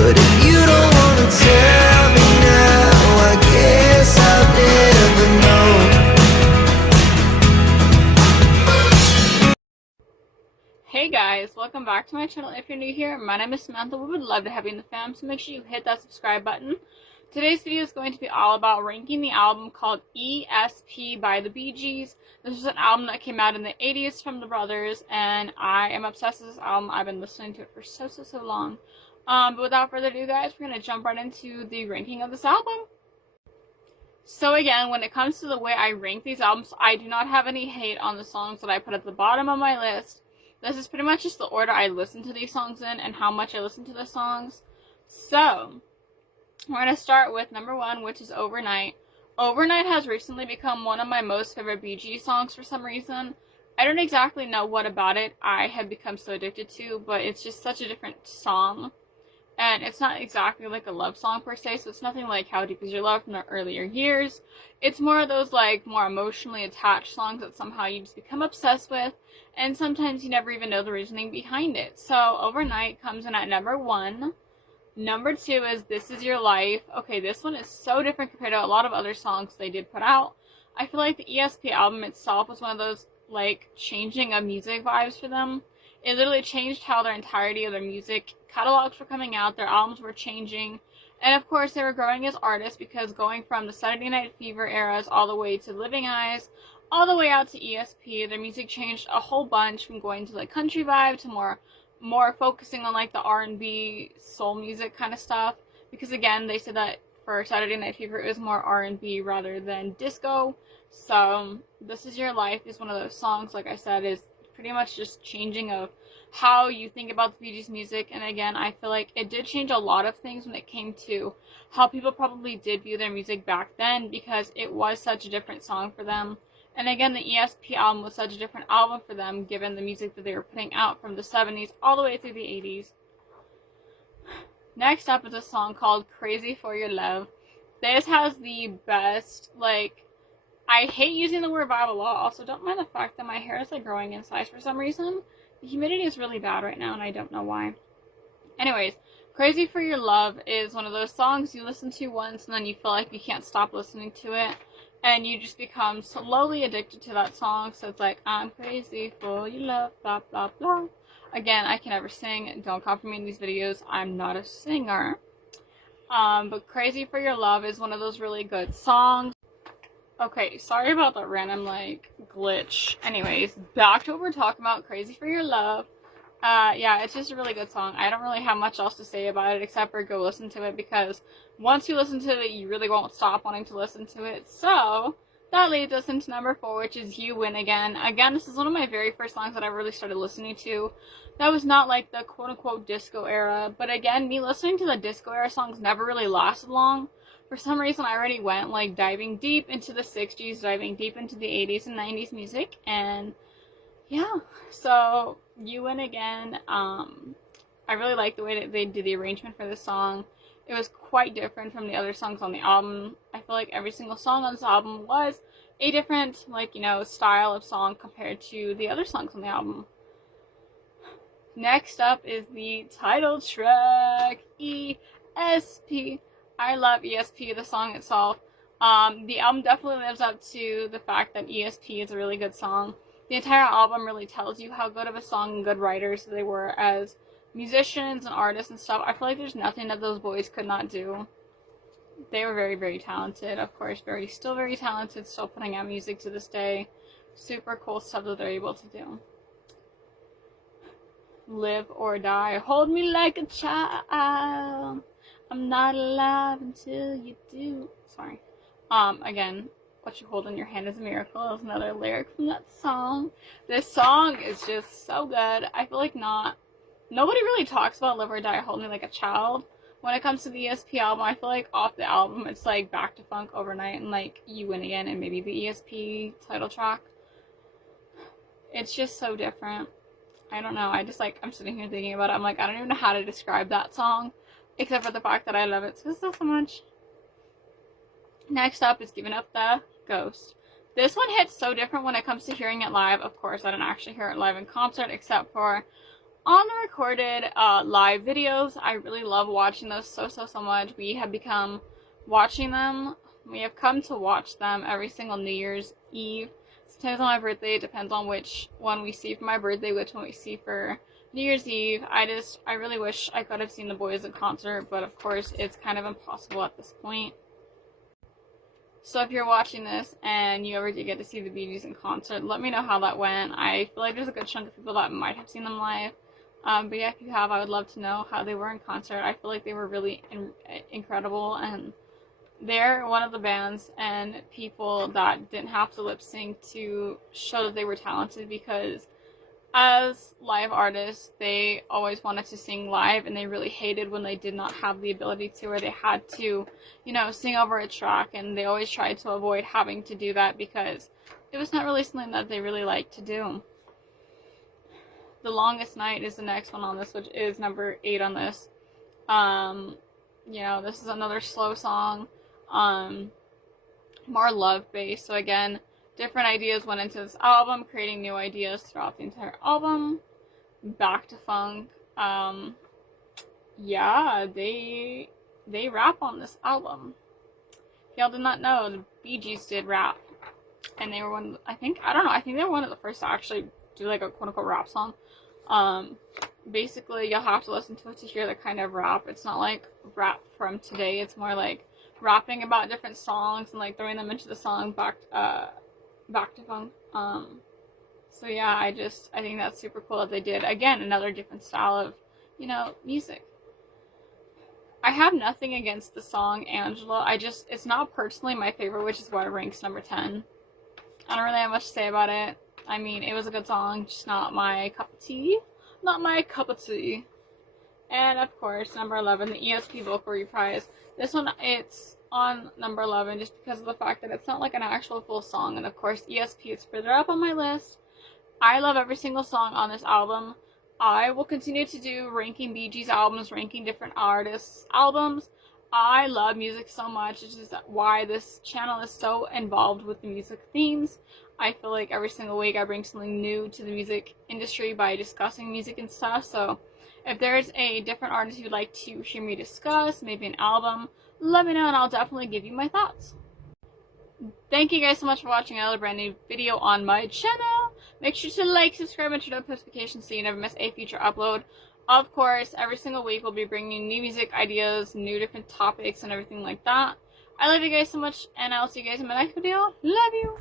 But if you don't wanna tell me now, I guess I'll never know. Hey guys, welcome back to my channel. If you're new here, my name is Samantha. We would love to have you in the fam, so make sure you hit that subscribe button. Today's video is going to be all about ranking the album called E.S.P by the Bee Gees. This was an album that came out in the 80s from the brothers, and I am obsessed with this album. I've been listening to it for so long. But without further ado, guys, we're going to jump right into the ranking of this album. So again, when it comes to the way I rank these albums, I do not have any hate on the songs that I put at the bottom of my list. This is pretty much just the order I listen to these songs in and how much I listen to the songs. So, we're going to start with number 1, which is Overnight. Overnight has recently become one of my most favorite Bee Gees songs for some reason. I don't exactly know what about it I have become so addicted to, but it's just such a different song. And it's not exactly like a love song per se, so it's nothing like How Deep Is Your Love from the earlier years. It's more of those like more emotionally attached songs that somehow you just become obsessed with, and sometimes you never even know the reasoning behind it. So Overnight comes in at number 1. Number 2 is This Is Your Life. Okay, this one is so different compared to a lot of other songs they did put out. I feel like the E.S.P album itself was one of those like changing of music vibes for them. It literally changed how their entirety of their music catalogs were coming out, their albums were changing, and of course they were growing as artists because going from the Saturday Night Fever eras all the way to Living Eyes, all the way out to E.S.P, their music changed a whole bunch from going to like country vibe to more focusing on like the R&B soul music kind of stuff, because again they said that for Saturday Night Fever it was more R&B rather than disco. So This Is Your Life is one of those songs, like I said, is pretty much just changing of how you think about the Bee Gees music. And again, I feel like it did change a lot of things when it came to how people probably did view their music back then, because it was such a different song for them. And again, the E.S.P album was such a different album for them given the music that they were putting out from the 70s all the way through the 80s. Next up is a song called Crazy For Your Love. This has the best, like, I hate using the word vibe a lot. Also, don't mind the fact that my hair is like growing in size for some reason. The humidity is really bad right now and I don't know why. Anyways, Crazy For Your Love is one of those songs you listen to once and then you feel like you can't stop listening to it. And you just become slowly addicted to that song. So it's like, I'm crazy for your love, blah, blah, blah. Again, I can never sing. Don't come for me in these videos. I'm not a singer. But Crazy For Your Love is one of those really good songs. Okay, sorry about that random, like, glitch. Anyways, back to what we're talking about, Crazy For Your Love. Yeah, it's just a really good song. I don't really have much else to say about it except for go listen to it, because once you listen to it, you really won't stop wanting to listen to it. So, that leads us into number 4, which is You Win Again. Again, this is one of my very first songs that I really started listening to. That was not like the quote-unquote disco era, but again, me listening to the disco era songs never really lasted long. For some reason, I already went like diving deep into the 60s, diving deep into the 80s and 90s music, and yeah, so You Win Again. I really like the way that they did the arrangement for this song. It was quite different from the other songs on the album. I feel like every single song on this album was a different, like, you know, style of song compared to the other songs on the album. Next up is the title track, E.S.P. I love E.S.P, the song itself. The album definitely lives up to the fact that E.S.P is a really good song. The entire album really tells you how good of a song and good writers they were as musicians and artists and stuff. I feel like there's nothing that those boys could not do. They were very talented, of course, still very talented, still putting out music to this day. Super cool stuff that they're able to do. Live or Die, Hold Me Like a Child. I'm not alive until you do. Sorry. Again, what you hold in your hand is a miracle is another lyric from that song. This song is just so good. I feel like nobody really talks about Live or Die, Hold Me Like a Child. When it comes to the E.S.P album, I feel like off the album, it's like Back to Funk, Overnight, and like You Win Again, and maybe the E.S.P title track. It's just so different. I don't know. I'm sitting here thinking about it. I'm like, I don't even know how to describe that song, except for the fact that I love it so much. Next up is Giving Up the Ghost. This one hits so different when it comes to hearing it live. Of course, I didn't actually hear it live in concert, except for on the recorded live videos. I really love watching those so much. We have become watching them. We have come to watch them every single New Year's Eve. Sometimes on my birthday, it depends on which one we see for my birthday, which one we see for New Year's Eve. I really wish I could have seen the boys in concert, but of course it's kind of impossible at this point. So if you're watching this and you ever did get to see the Bee Gees in concert, let me know how that went. I feel like there's a good chunk of people that might have seen them live. But yeah, if you have, I would love to know how they were in concert. I feel like they were really incredible, and they're one of the bands and people that didn't have to lip sync to show that they were talented, because as live artists, they always wanted to sing live, and they really hated when they did not have the ability to, or they had to, you know, sing over a track, and they always tried to avoid having to do that because it was not really something that they really liked to do. The Longest Night is the next one on this, which is number 8 on this. You know, this is another slow song, more love-based. So again, different ideas went into this album, creating new ideas throughout the entire album. Back to Funk. Yeah, they rap on this album. Y'all did not know the Bee Gees did rap, and they were one of the, I think they were one of the first to actually do like a quote-unquote rap song. Basically, you'll have to listen to it to hear the kind of rap. It's not like rap from today. It's more like rapping about different songs and like throwing them into the song Back to Funk. So yeah, I think that's super cool that they did, again, another different style of, you know, music. I have nothing against the song Angela. It's not personally my favorite, which is why it ranks number 10. I don't really have much to say about it. I mean, it was a good song, just not my cup of tea. Not my cup of tea. And of course, number 11, the E.S.P vocal reprise. This one, it's on number 11 just because of the fact that it's not like an actual full song. And of course, E.S.P is further up on my list. I love every single song on this album. I will continue to do ranking Bee Gees albums, ranking different artists' albums. I love music so much. It's just why this channel is so involved with the music themes. I feel like every single week I bring something new to the music industry by discussing music and stuff. So if there's a different artist you'd like to hear me discuss, maybe an album, let me know and I'll definitely give you my thoughts. Thank you guys so much for watching another brand new video on my channel. Make sure to like, subscribe, and turn on notifications so you never miss a future upload. Of course, every single week we'll be bringing new music ideas, new different topics, and everything like that. I love you guys so much, and I'll see you guys in my next video. Love you!